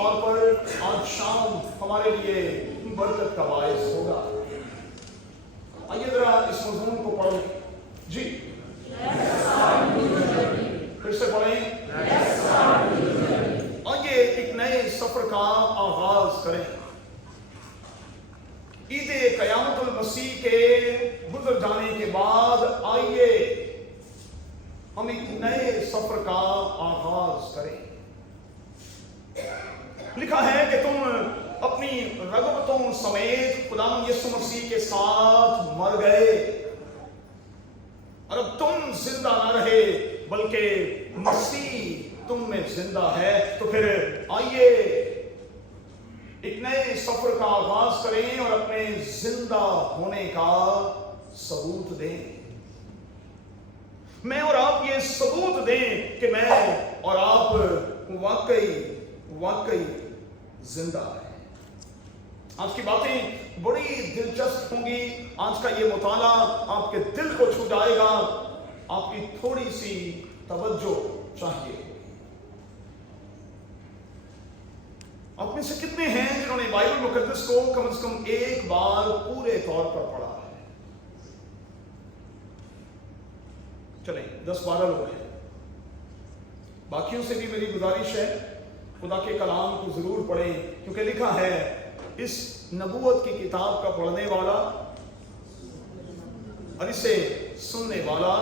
طور پر آج شام ہمارے لیے برکت کا باعث ہوگا۔ آئیے ذرا اس مضمون کو پڑھیں جی، پھر سے پڑھیں۔ آئیے ایک نئے سفر کا آغاز کریں۔ عید قیامت المسیح کے گزر جانے کے بعد آئیے ہم ایک نئے سفر کا آغاز کریں۔ لکھا ہے کہ تم اپنی رغبتوں سمیت خداوند یسوع مسیح کے ساتھ مر گئے، اور اب تم زندہ نہ رہے بلکہ مسیح تم میں زندہ ہے۔ تو پھر آئیے ایک نئے سفر کا آغاز کریں اور اپنے زندہ ہونے کا ثبوت دیں۔ میں اور آپ یہ ثبوت دیں کہ میں اور آپ واقعی زندہ ہیں۔ آج کی باتیں بڑی دلچسپ ہوں گی۔ آج کا یہ مطالعہ آپ کے دل کو چھو جائے گا۔ آپ کی تھوڑی سی توجہ چاہیے۔ آپ میں سے کتنے ہیں جنہوں نے بائبل مقدس کو کم از کم ایک بار پورے طور پر پڑھا ہے؟ چلیں 10-12 لوگ ہیں۔ باقیوں سے بھی میری گزارش ہے خدا کے کلام کو ضرور پڑھیں، کیونکہ لکھا ہے اس نبوت کی کتاب کا پڑھنے والا اور اسے سننے والا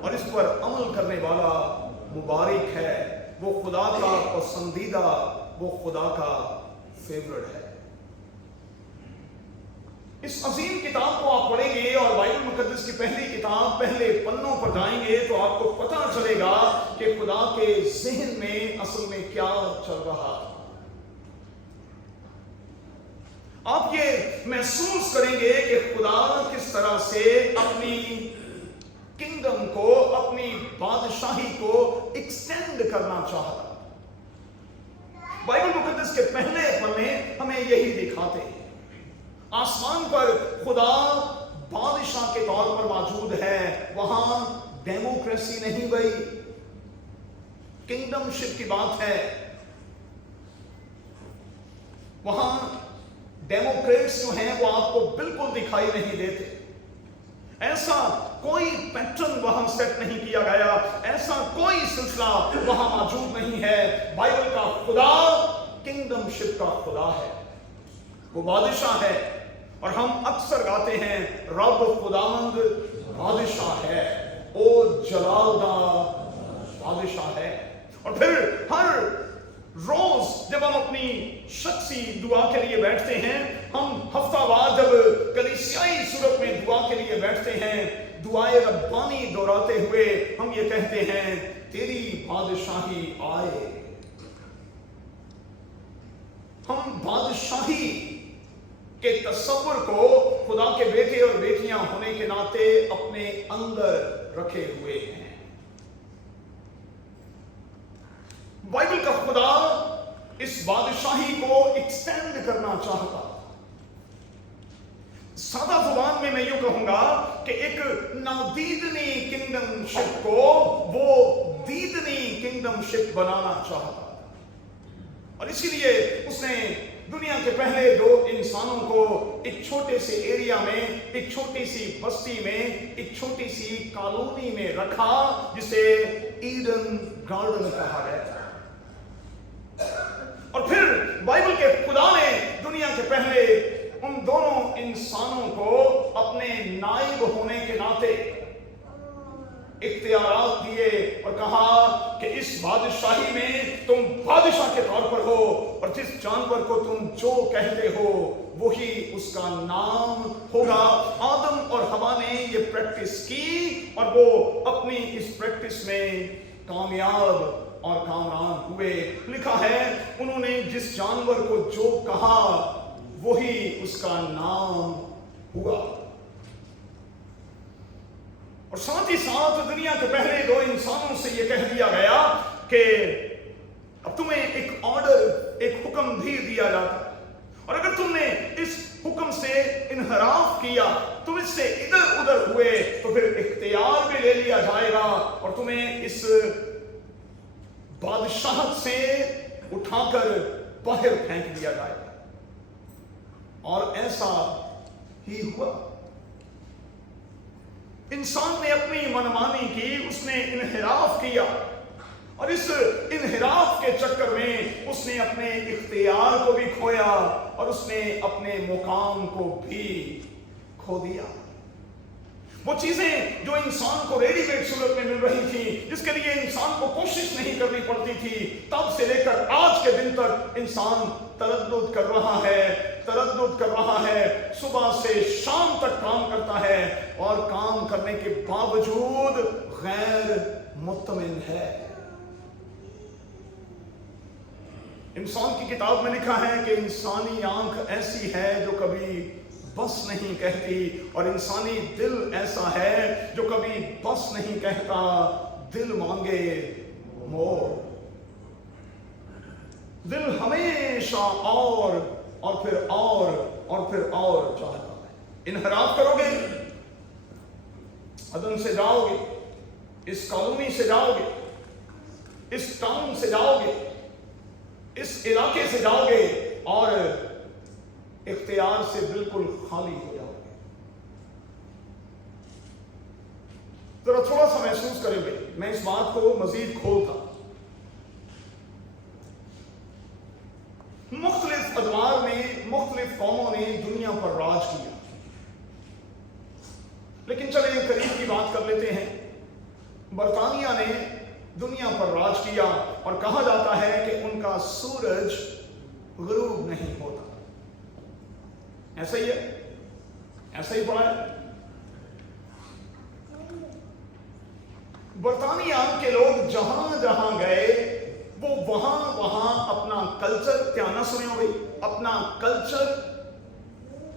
اور اس پر عمل کرنے والا مبارک ہے۔ وہ خدا کا پسندیدہ، وہ خدا کا فیورٹ ہے۔ اس عظیم کتاب کو آپ پڑھیں گے اور بائبل مقدس کی پہلی کتاب پہلے پنوں پر جائیں گے تو آپ کو پتہ چلے گا کہ خدا کے ذہن میں اصل میں کیا چل رہا ہے۔ آپ یہ محسوس کریں گے کہ خدا کس طرح سے اپنی کنگڈم کو، اپنی بادشاہی کو ایکسٹینڈ کرنا چاہتا۔ بائبل مقدس کے پہلے پنے ہمیں یہی دکھاتے ہیں۔ آسمان پر خدا بادشاہ کے طور پر موجود ہے، وہاں ڈیموکریسی نہیں بھائی، کنگڈم شپ کی بات ہے۔ وہاں ڈیموکریٹس جو ہیں وہ آپ کو بالکل دکھائی نہیں دیتے۔ ایسا کوئی پیٹرن وہاں سیٹ نہیں کیا گیا، ایسا کوئی سلسلہ وہاں موجود نہیں ہے۔ بائبل کا خدا کنگڈم شپ کا خدا ہے، وہ بادشاہ ہے، اور ہم اکثر گاتے ہیں رب خداوند بادشاہ ہے، او جلال دا بادشاہ ہے۔ اور پھر ہر روز جب ہم اپنی شخصی دعا کے لیے بیٹھتے ہیں، ہم ہفتہ وار جب کلیسیائی صورت میں دعا کے لیے بیٹھتے ہیں، دعائے ربانی دہراتے ہوئے ہم یہ کہتے ہیں تیری بادشاہی آئے۔ ہم بادشاہی کے تصور کو خدا کے بیٹے اور بیٹیاں ہونے کے ناطے اپنے اندر رکھے ہوئے ہیں۔ بائبل کا خدا اس بادشاہی کو ایکسٹینڈ کرنا چاہتا۔ سادہ زبان میں یوں کہوں گا کہ ایک نادیدنی کنگڈم شپ کو وہ دیدنی کنگڈم شپ بنانا چاہتا، اور اسی لیے اس نے دنیا کے پہلے 2 انسانوں کو ایک چھوٹے سے ایریا میں، ایک چھوٹی سی بستی میں، ایک چھوٹی سی کالونی میں رکھا جسے ایڈن گارڈن کہا گیا۔ اور پھر بائبل کے خدا نے دنیا کے پہلے ان دونوں انسانوں کو اپنے نائب ہونے کے ناطے اختیارات دیے اور کہا کہ اس بادشاہی میں تم بادشاہ کے طور پر ہو، اور جس جانور کو تم جو کہتے ہو وہی اس کا نام ہوگا۔ آدم اور حوا نے یہ پریکٹس کی اور وہ اپنی اس پریکٹس میں کامیاب اور کامران ہوئے۔ لکھا ہے انہوں نے جس جانور کو جو کہا وہی اس کا نام ہوا۔ اور ساتھ ہی ساتھ دنیا کے پہلے 2 انسانوں سے یہ کہہ دیا گیا کہ اب تمہیں ایک آرڈر، ایک حکم بھی دیا جاتا، اور اگر تم نے اس حکم سے انحراف کیا، تم اس سے ادھر ادھر ہوئے، تو پھر اختیار بھی لے لیا جائے گا اور تمہیں اس بادشاہت سے اٹھا کر बाहर फेंक दिया जाएगा। और ऐसा ही हुआ। इंसान ने अपनी मनमानी की, उसने इन्हिराफ किया, और इस इन्हिराफ के चक्कर में उसने अपने इख्तियार को भी खोया और उसने अपने मुकाम को भी खो दिया। वो चीजें जो इंसान को रेडीमेड सूरत में मिल रही थी, जिसके लिए इंसान को कोशिश नहीं करनी पड़ती थी, तब से लेकर आज के दिन तक इंसान तरद्दुद कर रहा है, सुबह से शाम तक काम करता है और काम करने के बावजूद गैर मुत्तमिन है। इंसान की किताब में लिखा है कि इंसानी आंख ऐसी है जो कभी बस नहीं कहती, और इंसानी दिल ऐसा है जो कभी बस नहीं कहता। दिल मांगे मोर, दिल हमेशा और फिर और चाहता है। इन्हिराफ करोगे, अदन से जाओगे, इस कॉलोनी से जाओगे, इस टाउन से जाओगे, इस इलाके से जाओगे और इख्तियार से बिल्कुल खाली हो जाओगे। जरा थोड़ा सा महसूस करेंगे, मैं इस बात को मजीद खोलता। मुख्तलिफ अदवार में मुख्तलिफ कौमों ने दुनिया पर राज किया, लेकिन चले करीब की बात कर लेते हैं। बरतानिया ने दुनिया पर राज किया और कहा जाता है कि उनका सूरज गुरूब नहीं होता। ऐसा ही है, ऐसा ही पड़ा है। बरतानिया के लोग जहां जहां गए वो वहां अपना कल्चर, क्या ना सुने हो भाई, अपना कल्चर,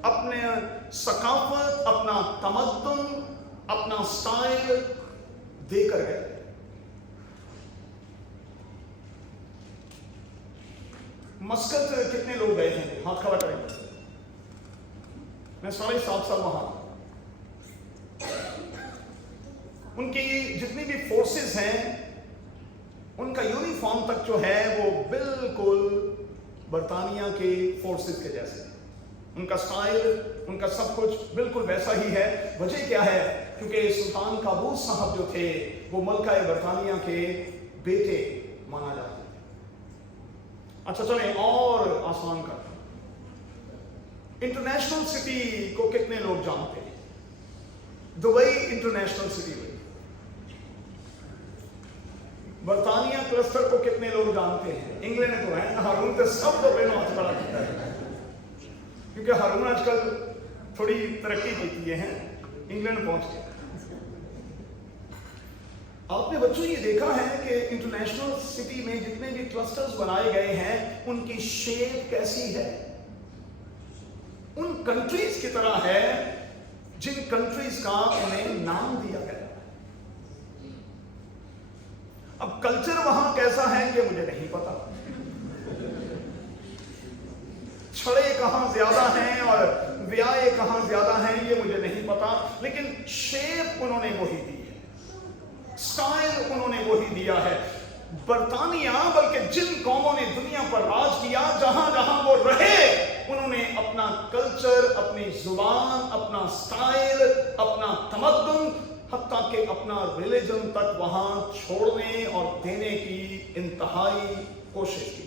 अपने सकाफत, अपना तमद्दुन, अपना स्टाइल देकर गए। मस्कत कितने लोग गए हैं? हाथ खड़ा करेंगे। मैं 7.5 साल वहां, उनकी जितनी भी फोर्सेस हैं उनका यूनिफॉर्म तक जो है वो बिल्कुल बरतानिया के फोर्सेस के जैसे, उनका स्टाइल, उनका सब कुछ बिल्कुल वैसा ही है। वजह क्या है? क्योंकि सुल्तान काबूस साहब जो थे वो मलका बरतानिया के बेटे माना जाता है। अच्छा चलें और आसान का, इंटरनेशनल सिटी को कितने लोग जानते हैं? दुबई इंटरनेशनल सिटी हुई। बरतानिया क्लस्टर को कितने लोग जानते हैं? इंग्लैंड तो है, हारून तो सब तो बेनो हाथ खड़ा करता है, क्योंकि हारून आजकल थोड़ी तरक्की की किए हैं, इंग्लैंड पहुंच गए। आपने बच्चों ये देखा है कि इंटरनेशनल सिटी में जितने भी क्लस्टर्स बनाए गए हैं उनकी शेप कैसी है? उन कंट्रीज की तरह है जिन कंट्रीज का उन्हें नाम दिया गया। अब कल्चर वहां कैसा है ये मुझे नहीं पता, छड़े कहां ज्यादा हैं और ब्याह कहां ज्यादा हैं ये मुझे नहीं पता, लेकिन शेप उन्होंने वही दी है, स्टाइल उन्होंने वही दिया है। बरतानिया, बल्कि जिन कौमों ने दुनिया पर राज किया, जहां जहां वो रहे उन्होंने अपना कल्चर, अपनी जुबान, अपना स्टाइल, अपना तमद्दुन, हत्ता कि अपना रिलीजन तक वहां छोड़ने और देने की इंतहाई कोशिश की।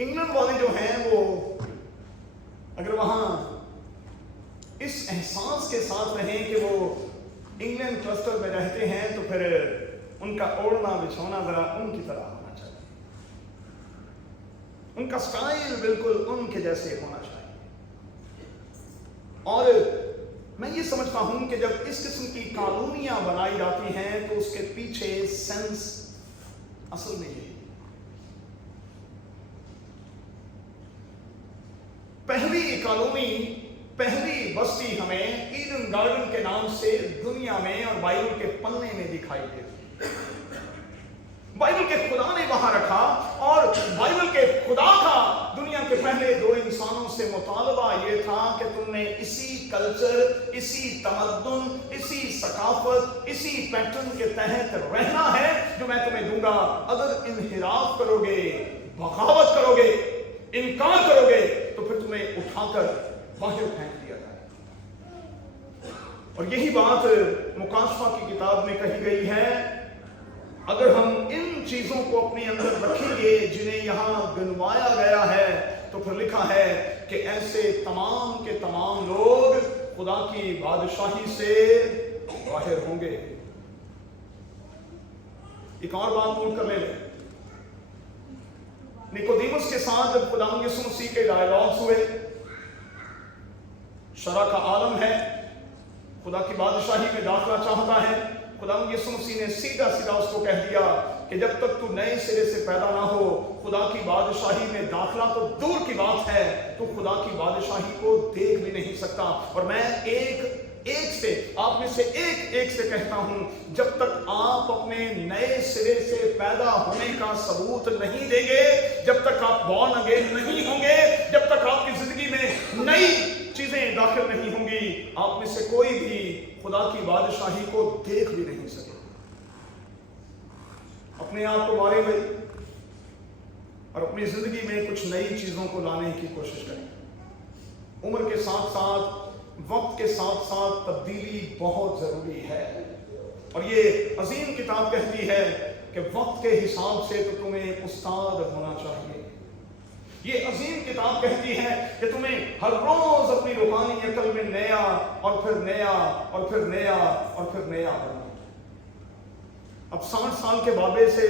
इंग्लैंड वाले जो हैं वो अगर वहां इस एहसास के साथ रहें कि वो इंग्लैंड क्लस्टर में रहते हैं तो फिर उनका ओढ़ना बिछौना जरा उनकी तरह होना चाहिए, उनका स्टाइल बिल्कुल उनके जैसे होना चाहिए। और मैं ये समझता हूं कि जब इस किस्म की कॉलोनियां बनाई जाती हैं तो उसके पीछे सेंस असल में ये, पहली कॉलोनी, पहली बस्ती हमें ईडन गार्डन के नाम से दुनिया में और बाइबल के पन्ने में दिखाई देती है। बाइबल के खुदा ने वहां रखा और बाइबल के खुदा का दुनिया के पहले दो इंसानों से मुतालबा यह था कि तुमने इसी कल्चर, इसी तमद्दुन, इसी सकाफत, इसी पैटर्न के तहत रहना है जो मैं तुम्हें दूंगा, अगर इनहिराफ करोगे, बगावत करोगे, इनकार करोगे, तो फिर तुम्हें उठाकर बाहर फेंक दिया जाए। और यही बात मुकाशफा की किताब में कही गई है। अगर हम इन चीजों को अपने अंदर रखेंगे जिन्हें यहां गिनवाया गया है, तो फिर लिखा है कि ऐसे तमाम के तमाम लोग खुदा की बादशाही से बाहर होंगे। एक और बात नोट कर ले, निकोदेमुस के साथ जब खुदा यीशु मसीह के डायलॉग्स हुए, शरा का आलम है, खुदा की बादशाही में दाखिला चाहता है, खुदा यीशु मसीह ने सीधा सीधा उसको कह दिया कि जब तक तू नए सिरे से पैदा ना हो, खुदा की बादशाही में दाखला तो दूर की बात है, तो खुदा की बादशाही को देख भी नहीं सकता। और मैं एक से, आप में से एक से कहता हूं, जब तक आप अपने नए सिरे से पैदा होने का सबूत नहीं देंगे, जब तक आप बॉर्न अगेन नहीं होंगे, जब तक आपकी जिंदगी में नई चीजें दाखिल नहीं होंगी, आप में से कोई भी खुदा की बादशाही को देख भी नहीं सके। अपने आप को मारे गए और अपनी जिंदगी में कुछ नई चीजों को लाने की कोशिश करें। उम्र के साथ साथ, वक्त के साथ साथ तब्दीली बहुत जरूरी है। और ये अजीम किताब कहती है कि वक्त के हिसाब से तो तुम्हें उस्ताद होना चाहिए। ये अजीम किताब कहती है कि तुम्हें हर रोज अपनी रूहानी अकल में नया और फिर नया और फिर नया और फिर नया बनना। अब 60 साल के बाबे से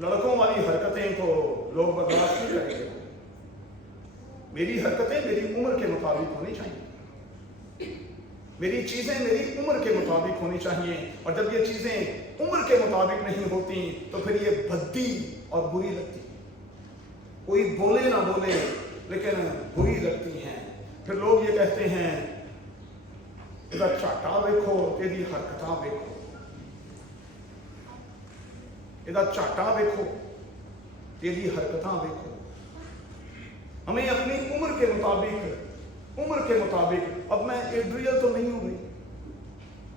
लड़कों वाली हरकतें तो लोग बर्दाश्त नहीं करेंगे। मेरी हरकतें मेरी उम्र के मुताबिक होनी चाहिए, मेरी चीजें मेरी उम्र के मुताबिक होनी चाहिए। और जब ये चीजें उम्र के मुताबिक नहीं होती तो फिर ये भद्दी और बुरी लगती। कोई बोले ना बोले लेकिन बुरी लगती हैं। फिर लोग ये कहते हैं, इधर चाटा देखो, तेरी हरकतां देखो, इधर चाटा देखो, तेरी हरकतां देखो। हमें अपनी उम्र के मुताबिक, अब मैं एड्रियल तो नहीं हूं भाई,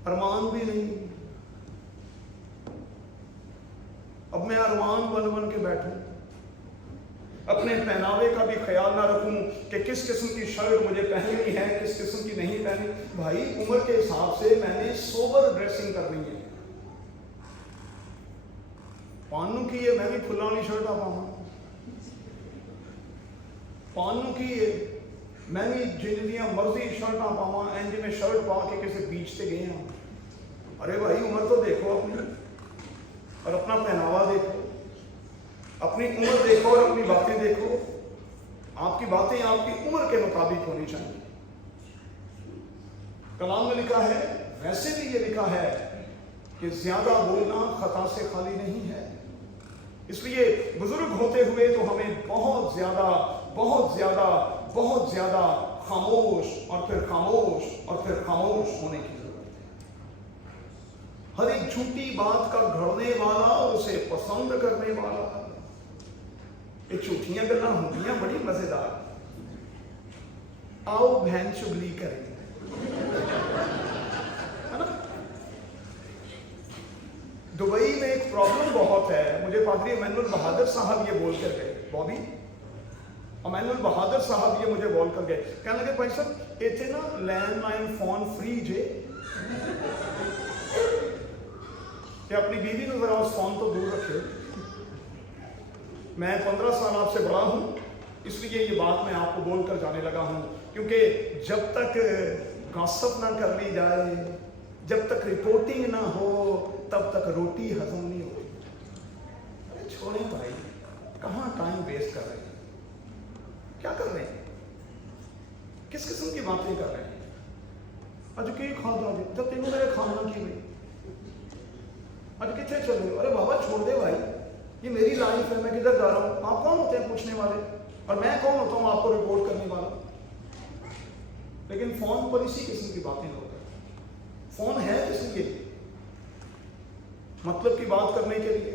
अरमान भी नहीं, अब मैं अरमान बन के बैठूं, अपने पहनावे का भी ख्याल ना रखूं कि किस किस्म की शर्ट मुझे पहननी है, किस किस्म की नहीं पहननी। भाई उम्र के हिसाब से मैंने सोबर ड्रेसिंग करनी है। पानू की है, मैं भी फुलानी शर्ट आ पाऊंगा, पानू की है, मैं भी जिंदियां मर्जी शर्ट आ पावा, एंज में शर्ट पा के किसी बीच से गए हैं। अरे भाई उम्र तो देखो अपनी, और अपना पहनावा देखो, अपनी उम्र देखो और अपनी बातें देखो। आपकी बातें आपकी उम्र के मुताबिक होनी चाहिए। कलाम में लिखा है, वैसे भी ये लिखा है कि ज्यादा बोलना खता से खाली नहीं है। इसलिए बुजुर्ग होते हुए तो हमें बहुत ज्यादा खामोश और फिर खामोश होने की जरूरत है। हर एक झूठी बात का घड़ने वाला और उसे पसंद करने वाला, ये झूठियां गल्लां होंदियां बड़ी मजेदार। आओ बहन चुगली करें, है ना। दुबई में एक प्रॉब्लम बहुत है। मुझे पादरी अमैनुअल बहादुर साहब ये बोल कर गए, बॉबी अमैनुअल बहादुर साहब ये मुझे बोल कर गए, कहने लगे भाई साहब इतने ना लैंडलाइन फोन फ्री जे, कि अपनी बीवी को जरा उस फोन तो दूर रखे। मैं 15 साल आपसे बड़ा हूं, इसलिए ये बात मैं आपको बोलकर जाने लगा हूं, क्योंकि जब तक गॉसिप ना कर ली जाए, जब तक रिपोर्टिंग ना हो, तब तक रोटी हजम नहीं होती। अरे छोड़े भाई, कहां टाइम वेस्ट कर रहे हैं, क्या कर रहे हैं, किस किस्म की बातें कर रहे हैं। अज की खादा जब तेनों मेरे खाना की हुई, अज कितने चले, अरे बाबा छोड़ दे भाई, ये मेरी लाइफ है, मैं किधर जा रहा हूं। आप कौन होते हैं पूछने वाले, और मैं कौन होता हूं आपको रिपोर्ट करने वाला। लेकिन फोन पर इसी किस्म की बातें होती हैं। फोन है किस लिए, मतलब की बात करने के लिए,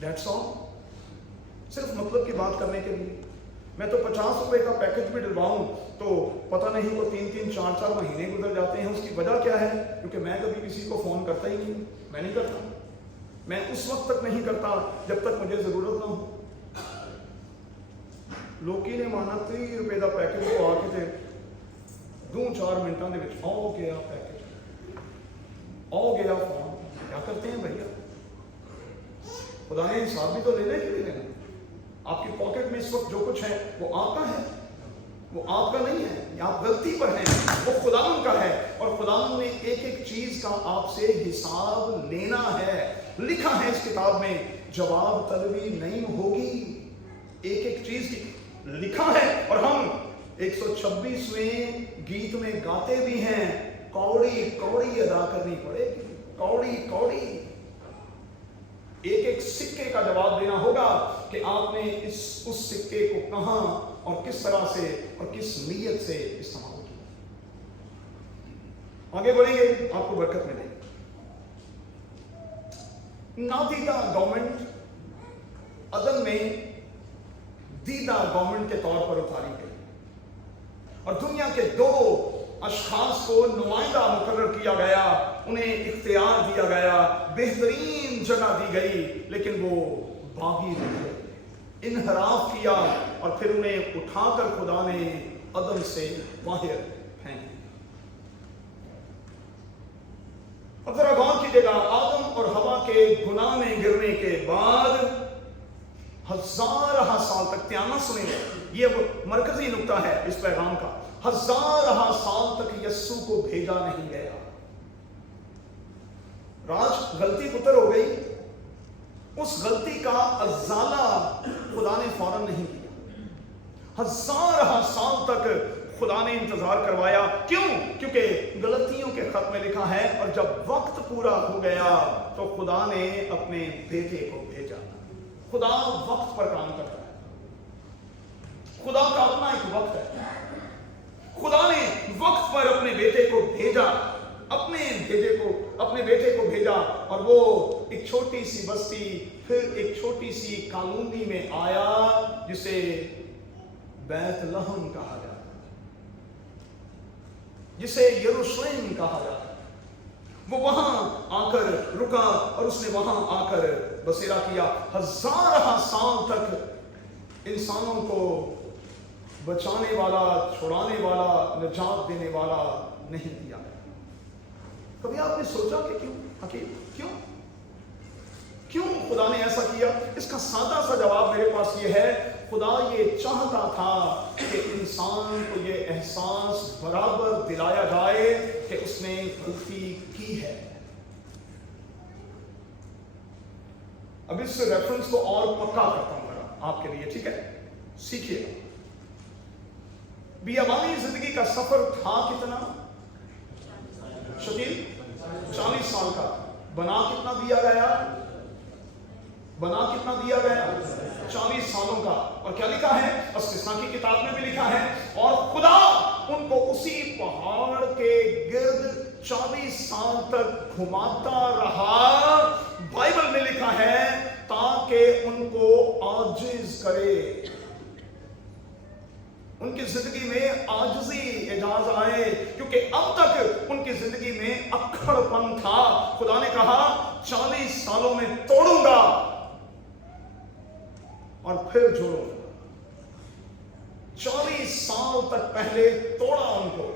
दैट्स ऑल, सिर्फ मतलब की बात करने के लिए। मैं तो 50 रुपए का पैकेज भी डलवाऊं तो पता नहीं वो 3-3 4-4 महीने गुजर जाते हैं। उसकी वजह क्या है? क्योंकि मैं कभी किसी को फोन करता ही नहीं, मैं नहीं करता, मैं उस वक्त तक नहीं करता जब तक मुझे जरूरत ना हो। लोकी ने माना 30 रुपए का पैकेट को आके थे 2-4 मिनटों के विच आओ गया पैकेट, आओ गया फोन। क्या करते हैं भैया? खुदा ने हिसाब भी तो लेना ही नहीं लेना। आपकी पॉकेट में इस वक्त जो कुछ है वो आपका है, वो आपका नहीं है, आप गलती पर हैं, वो खुदावन का है। और खुदावन ने एक एक चीज का आपसे हिसाब लेना है। लिखा है इस किताब में, जवाब तलबी नहीं होगी, एक एक चीज की लिखा है। और हम 126वें गीत में गाते भी हैं, कौड़ी कौड़ी अदा करनी पड़ेगी, कौड़ी कौड़ी। एक एक सिक्के का जवाब देना होगा कि आपने उस सिक्के को कहां और किस तरह से और किस नीयत से इस्तेमाल किया। आगे बढ़ेंगे, आपको बरकत मिलेगी। नादीदा गवर्नमेंट अदन में दीदा गवर्नमेंट के तौर पर उतारी गई और दुनिया के 2 अशखास को नुमाइंदा मुकर्रर किया गया, उन्हें इख्तियार दिया गया, बेहतरीन जगह दी गई, लेकिन वो बागी रह गए, इनहराफ किया और फिर उन्हें उठाकर खुदा ने अदन से बाहर फेंक दिया। अब जरा गौर कीजिएगा, आदम और हवा के गुनाह में गिरने के बाद 1000 साल तक, ध्यान से सुनिए, ये वो मरकजी नुक्ता है इस पैगाम का, 1000 साल तक यस्सु को भेजा नहीं गया। राज गलती पुत्र हो गई, उस गलती का अजाला खुदा ने फौरन नहीं किया। 1000 साल तक खुदा ने इंतजार करवाया। क्यों? क्योंकि गलतियों के खत में लिखा है, और जब वक्त पूरा हो गया तो खुदा ने अपने बेटे को भेजा। खुदा वक्त पर काम करता है, खुदा का अपना एक वक्त है। खुदा ने वक्त पर अपने बेटे को भेजा, अपने बेटे को भेजा, और वो एक छोटी सी बस्ती, फिर एक छोटी सी कॉलोनी में आया जिसे बैतलहम कहा जाता, जिसे यरूशलेम कहा जाता। वो वहां आकर रुका और उसने वहां आकर बसेरा किया। 1000 साल तक इंसानों को बचाने वाला, छुड़ाने वाला, निजात देने वाला नहीं दिया। कभी आपने सोचा कि क्यों क्यों खुदा ने ऐसा किया? इसका सादा सा जवाब मेरे पास ये है, खुदा ये चाहता था कि इंसान को ये एहसास बराबर दिलाया जाए कि उसने गलती की है। अब इस रेफरेंस को और पक्का करता हूं आपके लिए, ठीक है? सीखिए। बियाबानी जिंदगी का सफर था कितना? शकील 40 साल का। बना कितना दिया गया? 40 सालों का। और क्या लिखा है? अस्तिस्ना की किताब में भी लिखा है, और खुदा उनको उसी पहाड़ के गिर्द 40 साल तक घुमाता रहा। बाइबल में लिखा है ताकि उनको आजिज करे, उनकी जिंदगी में आजिज़ी एजाज आए, क्योंकि अब तक उनकी जिंदगी में अक्खड़पन था। खुदा ने कहा 40 सालों में तोड़ूंगा और फिर जोड़ूंगा। 40 साल तक पहले तोड़ा उनको,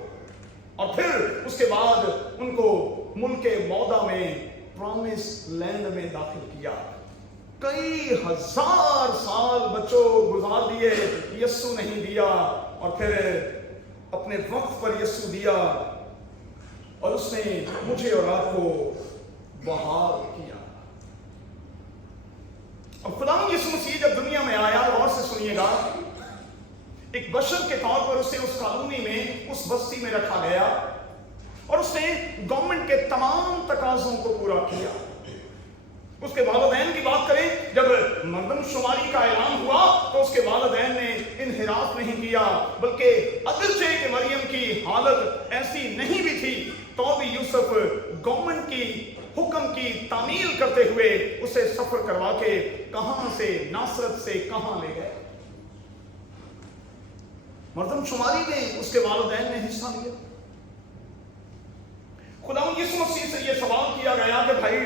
और फिर उसके बाद उनको मुल्के मौदा में, प्रॉमिस लैंड में दाखिल किया। कई 1000 साल बच्चों गुजार दिए, यस्सु नहीं दिया, और फिर अपने वक्त पर यस्सु दिया, और उसने मुझे और आपको बहाल किया। और खुदा यीशु मसीह जब दुनिया में आया, गौर से सुनिएगा, एक बशर के तौर पर उसे उस कॉलोनी में, उस बस्ती में रखा गया, और उसने गवर्नमेंट के तमाम तकाजों को पूरा किया। उसके वालिदैन की बात करें, जब मर्दमशुमारी का ऐलान हुआ तो उसके वालिदैन ने इनहिराफ नहीं किया, बल्कि अगरचे कि मरियम की हालत ऐसी नहीं भी थी तो भी यूसुफ गवर्नमेंट की हुक्म की तामील करते हुए उसे सफर करवा के कहां से, नासरत से कहां ले गए। मर्दम शुमारी में उसके वालिदैन ने हिस्सा लिया। खुदावंद यीशु मसीह से यह सवाल किया गया कि भाई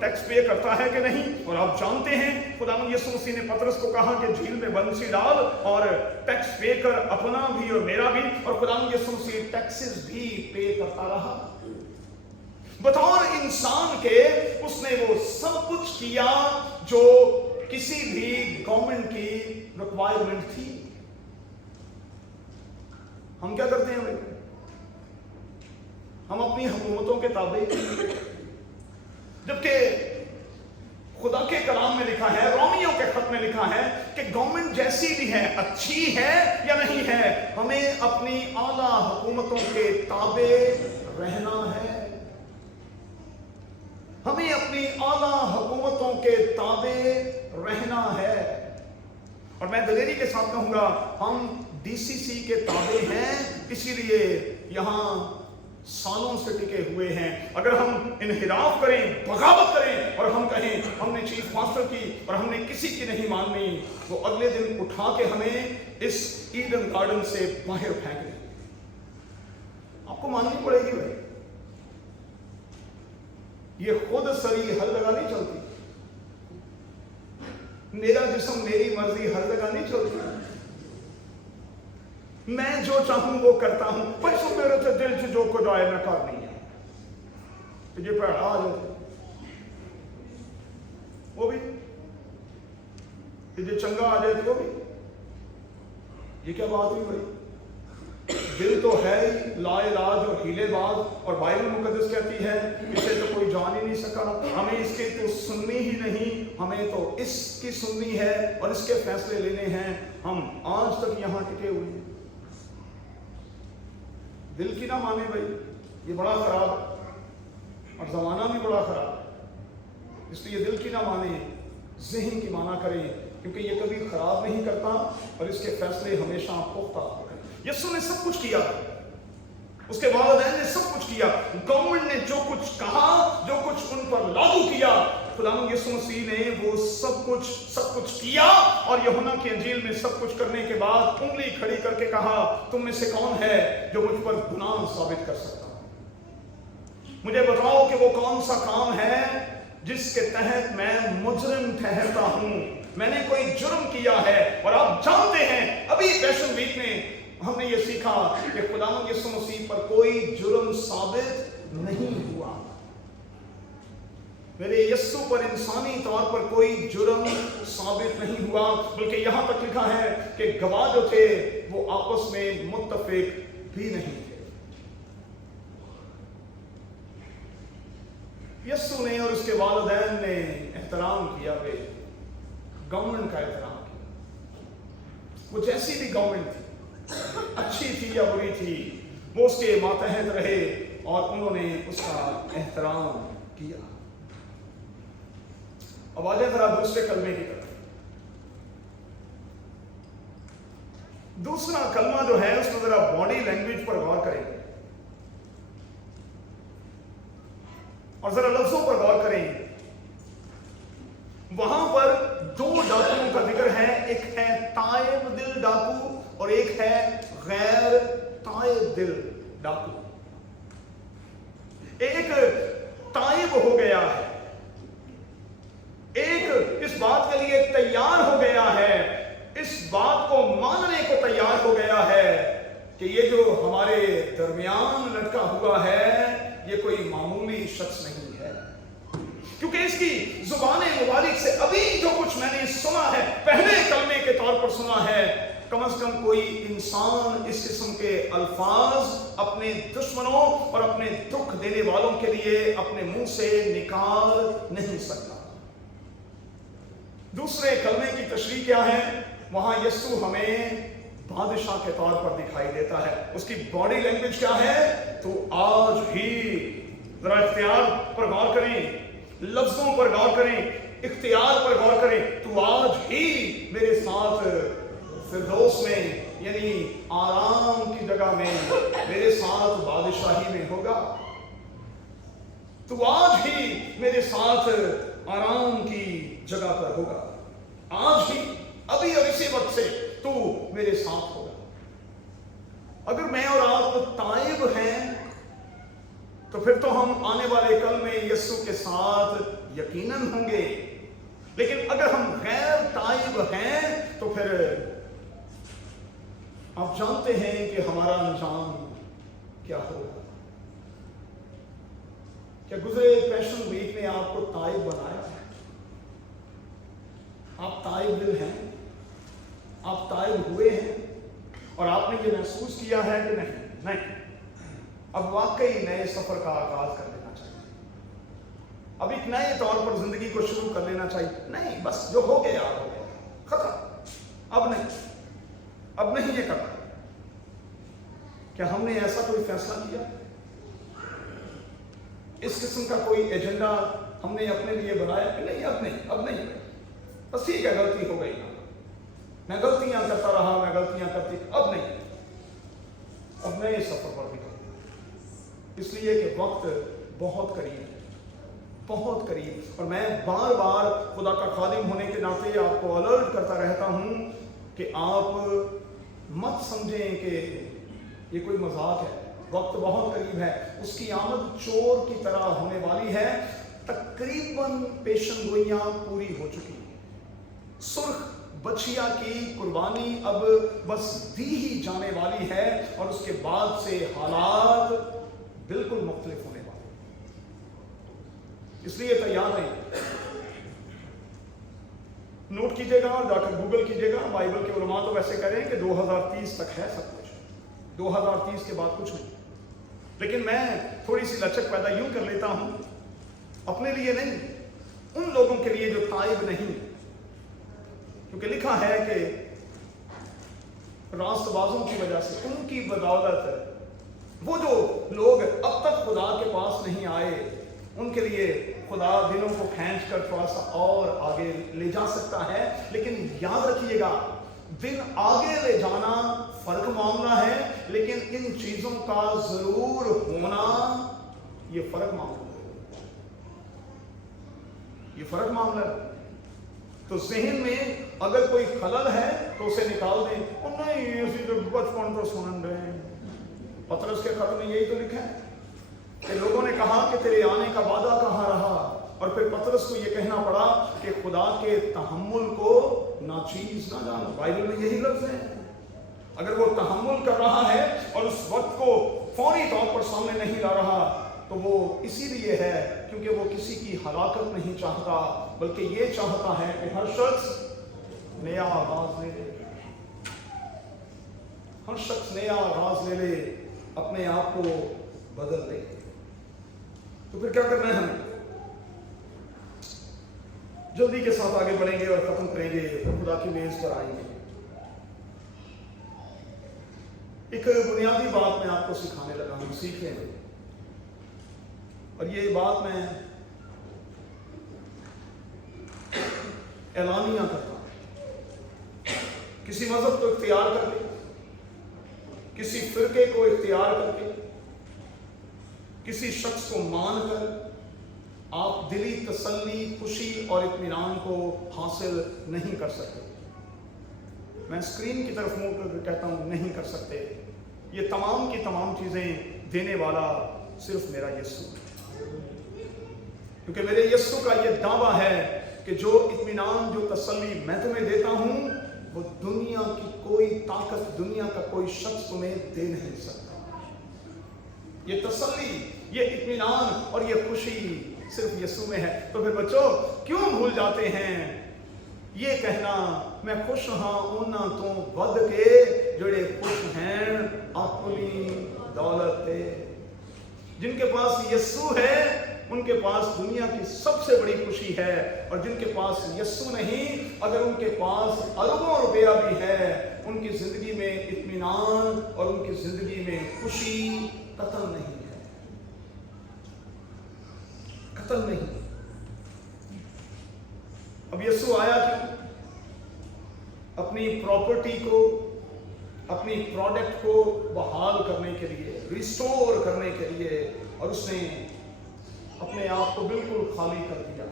टैक्स पे करता है कि नहीं, और आप जानते हैं खुदावंद यीशु मसीह ने पतरस को कहा कि झील में बंसी डाल और टैक्स पे कर, अपना भी और मेरा भी। और खुदावंद यीशु मसीह टैक्सेस भी पे करता रहा। बतौर इंसान के उसने वो सब कुछ किया जो किसी भी गवर्नमेंट की रिक्वायरमेंट थी। हम क्या करते हैं भाई? हम अपनी हुकूमतों के ताबे, जबकि खुदा के कलाम में लिखा है, रोमियों के खत में लिखा है कि गवर्नमेंट जैसी भी है, अच्छी है या नहीं है, हमें अपनी आला हुकूमतों के ताबे रहना है। हमें अपनी आला हुकूमतों के ताबे रहना है। और मैं दलेरी के साथ कहूंगा, हम डीसीसी के ताबे हैं, इसीलिए यहां सालों से टिके हुए हैं। अगर हम इनहिराफ करें, बगावत करें और हम कहें हमने चीफ मास्टर की और हमने किसी की नहीं माननी, वो अगले दिन उठा के हमें इस ईडन गार्डन से बाहर फेंक दें। आपको माननी पड़ेगी भाई, ये खुद सरी हर जगह नहीं चलती। मेरा जिस्म मेरी मर्जी हर जगह नहीं चलती। मैं जो चाहूं वो करता हूं, पैसों मेरे से दिल से जो कुछ आए मैं कर नहीं है। तुझे पे आ जाते वो भी, तुझे चंगा आ जाए वो भी। ये क्या बात हुई भाई? दिल तो है ही लाइलाज और हीलेबाज, और बाइबल मुकद्दस कहती है इसे तो कोई जान ही नहीं सका। हमें इसकी तो सुननी ही नहीं, हमें तो इसकी सुननी है और इसके फैसले लेने हैं। हम आज तक यहां टिके हुए हैं। दिल की ना माने भाई, ये बड़ा खराब और जमाना भी बड़ा खराब। इसलिए दिल की ना माने, ज़हन की माना करें, क्योंकि ये कभी खराब नहीं करता और इसके फैसले हमेशा पुख्ता होते हैं। यीशु ने सब कुछ किया, उसके वालिदैन ने सब कुछ किया, गवर्नमेंट ने जो कुछ कहा, जो कुछ उन पर लागू किया, खुदावंद यीशु मसीह ने वो सब कुछ किया। और यूहन्ना की इंजील में सब कुछ करने के बाद उंगली खड़ी करके कहा, तुम में से कौन है जो मुझ पर गुनाह साबित कर सकता है? मुझे बताओ कि वो कौन सा काम है जिसके तहत मैं मुजरिम ठहरता हूं। मैंने कोई जुर्म किया है। और आप जानते हैं अभी पैशन वीक में हमने ये सीखा कि खुदावंद यीशु मसीह पर कोई जुर्म साबित नहीं हुआ। मेरे यीशु पर इंसानी तौर पर कोई जुर्म साबित नहीं हुआ, बल्कि यहां तक लिखा है कि गवाह जो थे वो आपस में मुत्तफिक भी नहीं थे। यीशु ने और उसके वालिदैन ने एहतराम किया, वे गवर्नमेंट का एहतराम किया। वो जैसी भी गवर्नमेंट थी, अच्छी थी या बुरी थी, वो उसके मातहत रहे और उन्होंने उसका एहतराम किया। अब आ जाए जरा दूसरे कलमे की तरफ। दूसरा कलमा जो है उसमें जरा बॉडी लैंग्वेज पर गौर करेंगे और जरा लफ्जों पर गौर करें। वहां पर दो डाकुओं का जिक्र है, एक है ताइब दिल डाकू और एक है गैर ताइब दिल डाकू। एक ताइब हो गया है, एक इस बात के लिए तैयार हो गया है, इस बात को मानने को तैयार हो गया है कि ये जो हमारे दरमियान लटका हुआ है ये कोई मामूली शख्स नहीं है, क्योंकि इसकी जुबान मुबारक से अभी जो कुछ मैंने सुना है, पहले कलमे के तौर पर सुना है, कम से कम कोई इंसान इस किस्म के अल्फाज अपने दुश्मनों और अपने दुख देने वालों के लिए अपने मुंह से निकाल नहीं सकता। दूसरे कलमे की तशरीह क्या है? वहां यीशु हमें बादशाह के तौर पर दिखाई देता है। उसकी बॉडी लैंग्वेज क्या है? तो आज ही जरा इख्तियार पर गौर करें, लफ्जों पर गौर करें, इख्तियार पर गौर करें। तो आज ही मेरे साथ फिरदौस में यानी आराम की जगह में मेरे साथ बादशाही में होगा। तो आज ही मेरे साथ आराम की जगह पर होगा। आज ही, अभी और इसी वक्त से तू मेरे साथ होगा। आने वाले कल में यीशु के साथ यकीनन होंगे। लेकिन अगर हम गैर ताइब हैं तो फिर आप जानते हैं कि हमारा अंजाम क्या होगा। क्या गुजरे पैशन वीक ने आपको ताइब बनाया? आप ताइब दिल हैं, आप ताइब हुए हैं और आपने ये महसूस किया है कि नहीं, अब वाकई नए सफर का आगाज कर लेना चाहिए, अब एक नए तौर पर जिंदगी को शुरू कर लेना चाहिए। नहीं, बस जो हो गया हो गया, खत्म, अब नहीं ये करना। क्या हमने ऐसा कोई फैसला किया? इस किस्म का कोई एजेंडा हमने अपने लिए बनाया कि नहीं, अब नहीं, बस ठीक है, गलती हो गई ना, मैं गलतियां करता रहा, मैं गलतियां करती, अब नए सफर पर भी करूं, इसलिए कि वक्त बहुत करीब है, बहुत करीब। और मैं बार बार खुदा का खादिम होने के नाते आपको अलर्ट करता रहता हूं कि आप मत समझें कि ये कोई मजाक है। वक्त बहुत करीब है, उसकी आमद चोर की तरह होने वाली है। तकरीबन पेशन गोइयां पूरी हो चुकी हैं। सुर्ख बछिया की कुर्बानी अब बस दी ही जाने वाली है और उसके बाद से हालात बिल्कुल मुख्तलिफ होने वाले, इसलिए तैयार रहिए। नोट कीजिएगा और जाकर गूगल कीजिएगा। बाइबल के उलमा तो वैसे कह रहे हैं कि 2030 तक है सब कुछ, 2030 के बाद कुछ नहीं। लेकिन मैं थोड़ी सी लचक पैदा यूं कर लेता हूं, अपने लिए नहीं, उन लोगों के लिए जो ताइब नहीं, क्योंकि लिखा है कि रास्तबाजों की वजह से, उनकी बदौलत, वो जो लोग अब तक खुदा के पास नहीं आए, उनके लिए खुदा दिनों को खींच कर थोड़ा सा और आगे ले जा सकता है। लेकिन याद रखिएगा, दिन आगे ले जाना फर्क मामला है, लेकिन इन चीजों का जरूर होना ये फर्क मामला है, ये फर्क मामला है। तो ज़हन में अगर कोई खलल है तो उसे निकाल दें। और नहीं, ऐसी जो बचपन तो सुन रहे हैं, पतरस के खत में यही तो लिखा है कि लोगों ने कहा कि तेरे आने का वादा कहाँ रहा, और फिर पतरस को यह कहना पड़ा कि खुदा के तहम्मुल को नाचीज ना जानो। बाइबल में यही लफ्ज है। अगर वो तहम्मुल कर रहा है और उस वक्त को फौरी तौर पर सामने नहीं ला रहा, तो वो इसीलिए है क्योंकि वो किसी की हलाकत नहीं चाहता, बल्कि ये चाहता है कि हर शख्स नया आगाज ले ले, हर शख्स नया आगाज ले ले, अपने आप को बदल ले। तो फिर क्या करना है हमें? जल्दी के साथ आगे बढ़ेंगे और खत्म करेंगे, फिर खुदा की मेज पर आएंगे। एक बुनियादी बात मैं आपको सिखाने लगा हूं, सीख लेंगे। और ये बात मैं ऐलानिया करता हूं। किसी मजहब को इख्तियार करके, किसी फिरके को इख्तियार करके, किसी शख्स को मानकर आप दिली तसल्ली, खुशी और इत्मीनान को हासिल नहीं कर सकते। मैं स्क्रीन की तरफ मुंह कर कहता हूं, नहीं कर सकते। ये तमाम की तमाम चीजें देने वाला सिर्फ मेरा यीशु है, क्योंकि मेरे यीशु का ये दावा है कि जो इत्मीनान, जो तसल्ली मैं तुम्हें देता हूं, वो दुनिया की कोई ताकत, दुनिया का कोई शख्स तुम्हें दे नहीं सकता। ये तसल्ली, ये इत्मीनान और ये खुशी सिर्फ यीशु में है। तो फिर बच्चों, क्यों भूल जाते हैं ये कहना, मैं खुश हाँ उन्हां तो वध के जोड़े खुश हैं अपनी दौलत है। जिनके पास यीशु है उनके पास दुनिया की सबसे बड़ी खुशी है, और जिनके पास यीशु नहीं, अगर उनके पास अरबों रुपया भी है, उनकी जिंदगी में इत्मीनान और उनकी जिंदगी में खुशी कतल नहीं है, कतल नहीं। अब यीशु आया क्यों? अपनी प्रॉपर्टी को, अपनी प्रोडक्ट को बहाल करने के लिए, रिस्टोर करने के लिए, और उसने अपने आप को बिल्कुल खाली कर दिया,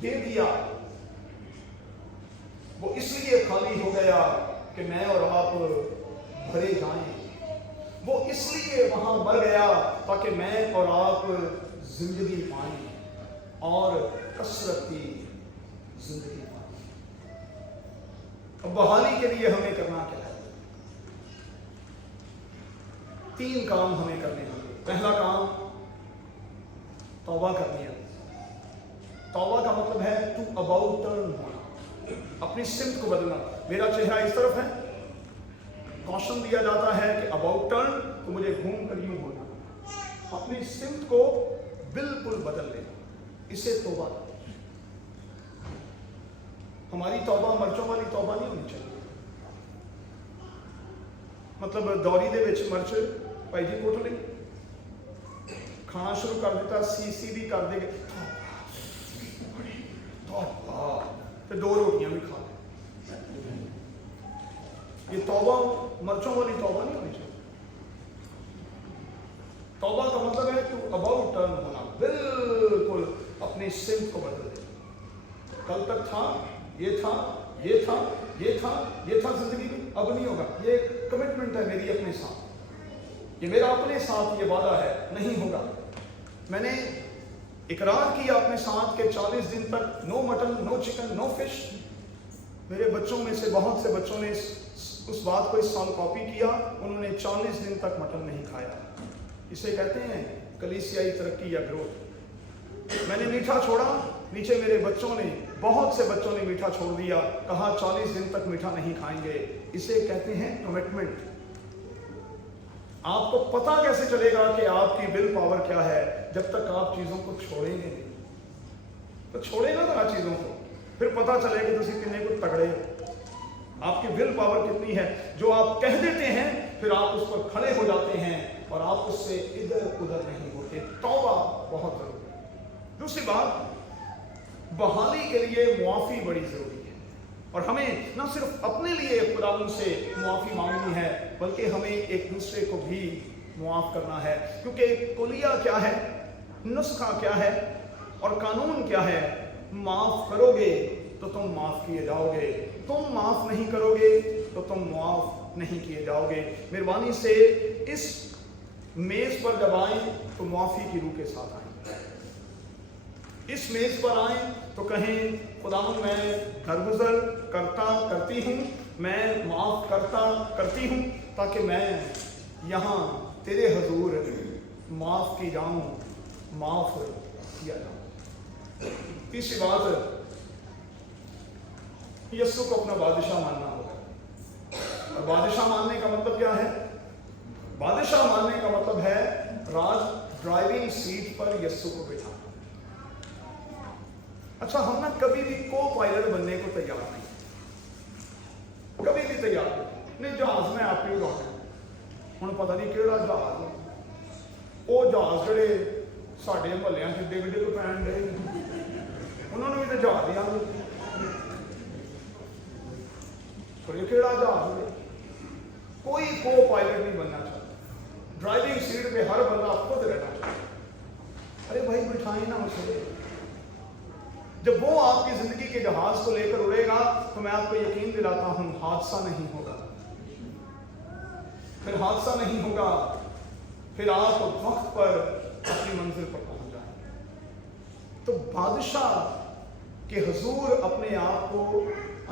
दे दिया। वो इसलिए खाली हो गया कि मैं और आप भरे जाएं। वो इसलिए वहां मर गया ताकि मैं और आप जिंदगी पाएं और कसरत की जिंदगी पाएं। अब बहाली के लिए हमें करना क्या है? 3 काम हमें करने होंगे। पहला काम तौबा करनी है। तौबा का मतलब है टू अबाउट टर्न होना, अपनी सिमत को बदलना। मेरा चेहरा इस तरफ है, कॉशन दिया जाता है कि अबाउट टर्न, तो मुझे घूम कर यूं होना, अपनी सिमत को बिल्कुल बदल लेना, इसे तौबा। हमारी तौबा मर्चों वाली तौबा नहीं होनी चाहिए। मतलब दौरी दे विच मर्च भाई जी कुट ली, खाना शुरू कर दिता, सी भी कर देंगे, तो 2 रोटियां भी खा ले। ये तौबा मर्चों वाली तौबा नहीं होनी चाहिए। तौबा का मतलब है टू अबाउट टर्न होना, बिल्कुल अपनी सिमत को बदल दे। कल तक था, ये था, ये था, ये था, ये था जिंदगी में, अब नहीं होगा। ये कमिटमेंट है मेरी अपने साथ, ये मेरा अपने साथ ये वादा है, नहीं होगा। मैंने इकरार किया अपने साथ के 40 दिन तक no mutton, no chicken, no fish. मेरे बच्चों में से बहुत से बच्चों ने उस बात को इस साल कॉपी किया, उन्होंने 40 दिन तक मटन नहीं खाया। इसे कहते हैं कलीसियाई तरक्की या ग्रोथ। मैंने मीठा छोड़ा, नीचे मेरे बच्चों ने, बहुत से बच्चों ने मीठा छोड़ दिया, कहा 40 दिन तक मीठा नहीं खाएंगे। इसे कहते हैं कमिटमेंट। आपको पता कैसे चलेगा कि आपकी विल पावर क्या है? जब तक आप चीजों को छोड़ेंगे नहीं। तो छोड़ेगा ना चीजों को, फिर पता चलेगा कि तुम कितने को तगड़े हो, आपकी विल पावर कितनी है। जो आप कह देते हैं फिर आप उस पर खड़े हो जाते हैं और आप उससे इधर उधर नहीं होते। तौबा बहुत जरूरी है। दूसरी बात, बहाली के लिए मुआफी बड़ी जरूरी है। और हमें न सिर्फ अपने लिए खुदावंद से मुआफी मांगनी है, बल्कि हमें एक दूसरे को भी मुआफ करना है। क्योंकि कुलिया क्या है, नुस्खा क्या है और कानून क्या है? माफ करोगे तो तुम माफ किए जाओगे, तुम माफ नहीं करोगे तो तुम मुआफ नहीं किए जाओगे। मेहरबानी से इस मेज पर जब आए तो मुआफी की रूह के साथ आए। इस मेज पर आए तो कहें खुदावंद मैं दरगुजर करती हूँ, मैं माफ करती हूँ, ताकि मैं यहाँ तेरे हजूर माफ की जाऊँ, माफ किया जाऊँ। तीसरी बात, यीशु को अपना बादशाह मानना होगा। और बादशाह मानने का मतलब क्या है? बादशाह मानने का मतलब है ड्राइविंग सीट पर यीशु को बिठाना। अच्छा, हम ना कभी भी को पायलट बनने को तैयार नहीं, कभी भी तैयार नहीं। जहाज में आप ही उड़ाना, हूँ पता नहीं केड़ा जहाज, वो जहाज जोड़े साढ़े महल्लियां च डिग डिग पैन डे, उन्होंने भी तो जहाज ही आते, पर ये केड़ा जहाज है? कोई को पायलट नहीं बनना चाहता। ड्राइविंग सीट पे हर बंदा खुद रहना चाहता। अरे भाई बिठाए ना उसे। जब वो आपकी जिंदगी के जहाज को लेकर उड़ेगा तो मैं आपको यकीन दिलाता हूं हादसा नहीं होगा, फिर हादसा नहीं होगा, फिर आप वक्त पर अपनी मंजिल पर पहुंच जाएंगे। तो बादशाह के हुजूर अपने आप को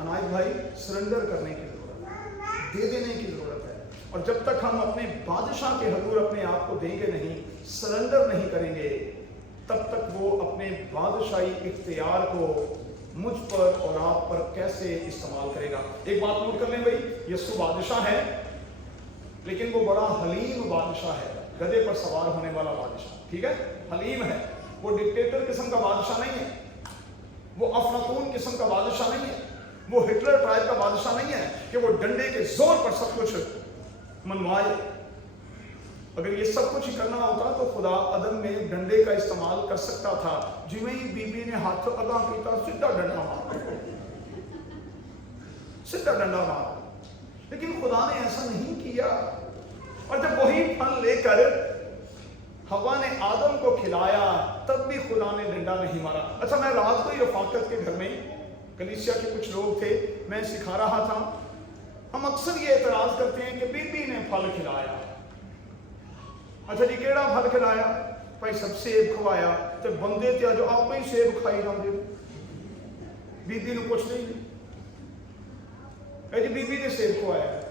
अनायत भाई सरेंडर करने की जरूरत है, दे देने की जरूरत है। और जब तक हम अपने बादशाह के हुजूर अपने आप को देंगे नहीं, सरेंडर नहीं करेंगे, तब तक वो अपने बादशाही इख्तियार को मुझ पर और आप पर कैसे इस्तेमाल करेगा। एक बात नोट कर लें भाई, यीशु बादशाह है, लेकिन वो बड़ा हलीम बादशाह है, गधे पर सवार होने वाला बादशाह। ठीक है, हलीम है। वो डिक्टेटर किस्म का बादशाह नहीं है, वो अफलातून किस्म का बादशाह नहीं है, वो हिटलर ट्राइब का बादशाह नहीं है कि वो डंडे के जोर पर सब कुछ मनवाए। अगर ये सब कुछ ही करना होता तो खुदा अदम में डंडे का इस्तेमाल कर सकता था। जिमें ही बीबी ने हाथ अदा किया, सीधा डंडा मार, सीधा डंडा मार। लेकिन खुदा ने ऐसा नहीं किया। और जब वही फल लेकर हवा ने आदम को खिलाया, तब भी खुदा ने डंडा नहीं मारा। अच्छा, मैं रात को ही रफाकत के घर में, कलीसिया के कुछ लोग थे, मैं सिखा रहा था। हम अक्सर ये एतराज करते हैं कि बीबी ने फल खिलाया। अच्छा जी, केड़ा फल खिलाया? ਭਾਈ ਸਭ ਸੇਬ ਖਵਾਇਆ ਤੇ ਬੰਦੇ ਤੇ ਅੱਜ ਆਪੇ ਹੀ ਸੇਬ ਖਾਈ ਜਾਂਦੇ ਹੋ। ਬੀਬੀ ਨੂੰ ਪੁੱਛਦੇ ਹੀ ਨਹੀਂ, ਇਹ ਜੀ ਬੀਬੀ ਨੇ ਸੇਬ ਖਵਾਇਆ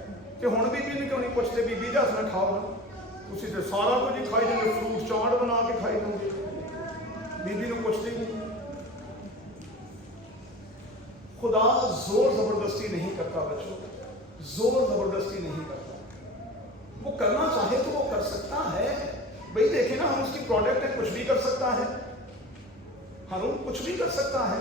ਤੇ ਹੁਣ ਬੀਬੀ ਨੂੰ ਕਿਉਂ ਨਹੀਂ ਪੁੱਛਦੇ, ਬੀਬੀ ਦੇ ਹੱਥ ਨਾਲ ਖਾਓ ਨਾ, ਤੁਸੀਂ ਤੇ ਸਾਰਾ ਕੁਝ ਹੀ ਖਾਈ ਜਾਂਦੇ, ਫਰੂਟ ਚਾਟ ਬਣਾ ਕੇ ਖਾਈ ਜਾਂਦੇ, ਬੀਬੀ ਨੂੰ ਪੁੱਛਦੇ ਹੀ नहीं। खुदा जोर जबरदस्ती नहीं करता बच्चों, जोर जबरदस्ती नहीं करता, वो करना चाहे तो वो कर सकता है। भाई देखे ना, हम उसकी प्रोडक्ट है, कुछ भी कर सकता है, हारून कुछ भी कर सकता है,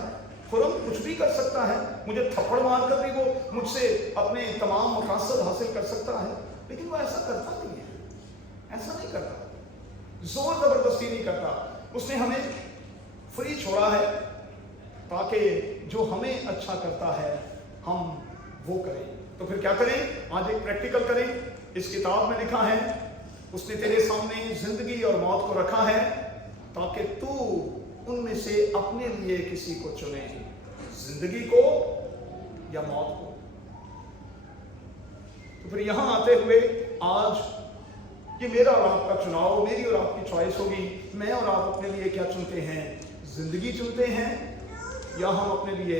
खुरम कुछ भी कर सकता है, मुझे थप्पड़ मार कर भी वो मुझसे अपने तमाम मकासद हासिल कर सकता है, लेकिन वो ऐसा करता नहीं है, ऐसा नहीं करता, जोर जबरदस्ती नहीं करता। उसने हमें फ्री छोड़ा है ताकि जो हमें अच्छा करता है हम वो करें। तो फिर क्या करें, आज एक प्रैक्टिकल करें। इस किताब में लिखा है, उसने तेरे सामने जिंदगी और मौत को रखा है ताकि तू उनमें से अपने लिए किसी को चुने, जिंदगी को या मौत को। तो फिर यहां आते हुए आज ये मेरा और आपका चुनाव, मेरी और आपकी चॉइस होगी, मैं और आप अपने लिए क्या चुनते हैं, जिंदगी चुनते हैं या हम अपने लिए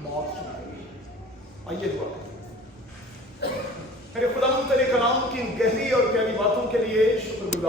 मौत चुनते हैं। आइए दुआ करें। मेरे खुदा तेरे कलाम की गहरी और प्यारी बातों के लिए